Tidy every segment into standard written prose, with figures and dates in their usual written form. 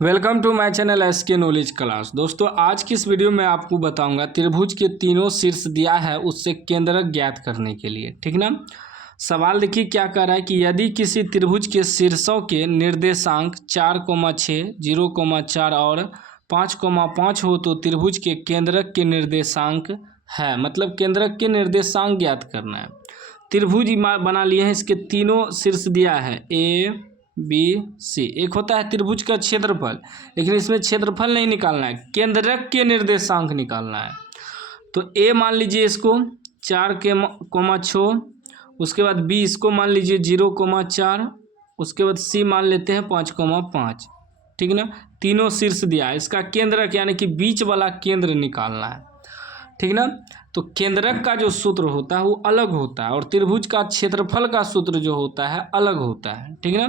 Welcome to my channel SK knowledge class. दोस्तों आज की इस वीडियो में आपको बताऊंगा त्रिभुज के तीनों शीर्ष दिया है उससे केंद्रक ज्ञात करने के लिए। ठीक ना। सवाल देखिए क्या कह रहा है कि यदि किसी त्रिभुज के शीर्षों के निर्देशांक 4,6, 0,4 और 5,5 हो तो त्रिभुज के केंद्रक के निर्देशांक है, मतलब केंद्रक के निर्देशांक ज्ञात करना है। त्रिभुज बना लिए हैं, इसके तीनों शीर्ष दिया है ए बी सी। एक होता है त्रिभुज का क्षेत्रफल, लेकिन इसमें क्षेत्रफल नहीं निकालना है, केंद्रक के निर्देशांक निकालना है। तो ए मान लीजिए इसको 4,6, उसके बाद बी इसको मान लीजिए 0,4, उसके बाद सी मान लेते हैं 5,5। ठीक ना। तीनों शीर्ष दिया है, इसका केंद्रक यानी कि बीच वाला केंद्र निकालना है। ठीक ना। तो केंद्रक का जो सूत्र होता है वो अलग होता है और त्रिभुज का क्षेत्रफल का सूत्र जो होता है अलग होता है। ठीक ना।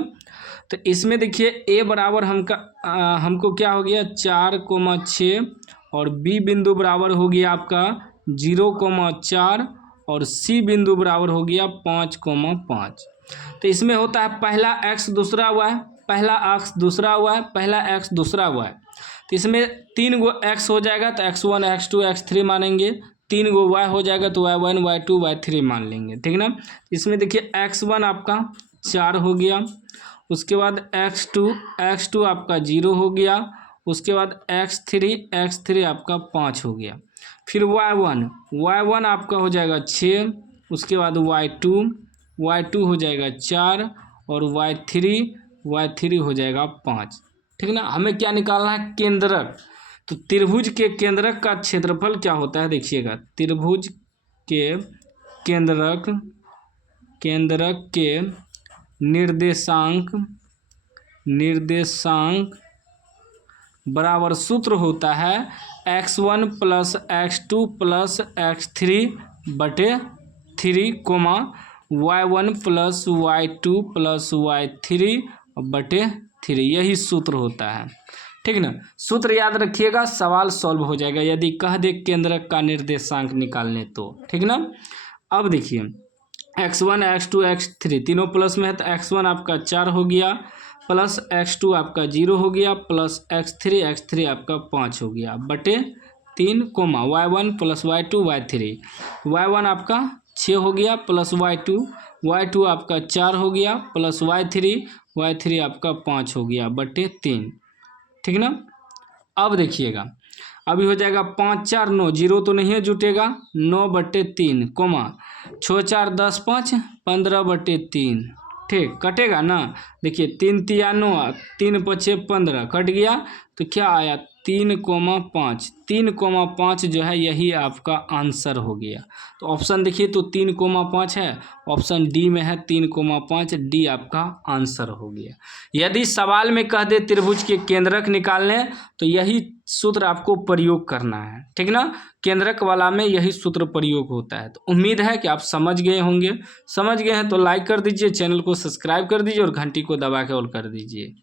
तो इसमें देखिए ए बराबर हमको क्या हो गया 4,6 और बी बिंदु बराबर हो गया आपका 0,4 और सी बिंदु बराबर हो गया 5,5। तो इसमें होता है पहला एक्स दूसरा हुआ है, पहला एक्स दूसरा हुआ है, पहला एक्स दूसरा हुआ है। तो इसमें 3 गो एक्स हो जाएगा तो x1 x2 x3 मानेंगे, 3 गो y हो जाएगा तो y1 y2 y3 मान लेंगे। ठीक ना। इसमें देखिए x1 आपका 4 हो गया, उसके बाद x2 आपका 0 हो गया, उसके बाद x3 आपका 5 हो गया। फिर y1 आपका हो जाएगा 6, उसके बाद y2 हो जाएगा 4 और y3 हो जाएगा 5। ठीक ना। हमें क्या निकालना है, केंद्रक। तो त्रिभुज के केंद्रक का क्षेत्रफल क्या होता है देखिएगा, त्रिभुज के केंद्रक के निर्देशांक बराबर सूत्र होता है x1 plus x2 plus x3 बटे 3, y1 plus y2 plus y3 बटे 3, यही सूत्र होता है। ठीक ना। सूत्र याद रखिएगा, सवाल सॉल्व हो जाएगा यदि कह दे केंद्रक का निर्देशांक निकालने तो। ठीक ना। अब देखिए x1 x2 x3 तीनों प्लस में है तो x1 आपका 4 हो गया, प्लस x2 आपका 0 हो गया, प्लस x3 आपका 5 हो गया बटे 3, y1 plus y2 y3। y1 आपका 6 हो गया प्लस y2 आपका 4 हो गया प्लस y3 आपका 5 हो गया बटे 3। ठीक ना। अब देखिएगा अभी हो जाएगा 5 4 9, 0 तो नहीं है जुटेगा, 9 बटे 3, 6 4 10 5 15 बटे 3। ठीक कटेगा ना। देखिए 3 तिया 9, 3 5 15 कट गया तो क्या आया 3,5 जो है यही आपका आंसर हो गया। तो ऑप्शन देखिए तो 3,5 है, ऑप्शन डी में है 3,5, डी आपका आंसर हो गया। यदि सवाल में कह दे त्रिभुज के केंद्रक निकालने तो यही सूत्र आपको प्रयोग करना है। ठीक ना। केंद्रक वाला में यही सूत्र प्रयोग होता है। तो उम्मीद है कि आप समझ गए होंगे। समझ गए हैं तो लाइक कर दीजिए, चैनल को सब्सक्राइब कर दीजिए और घंटी को दबा के ऑल कर दीजिए।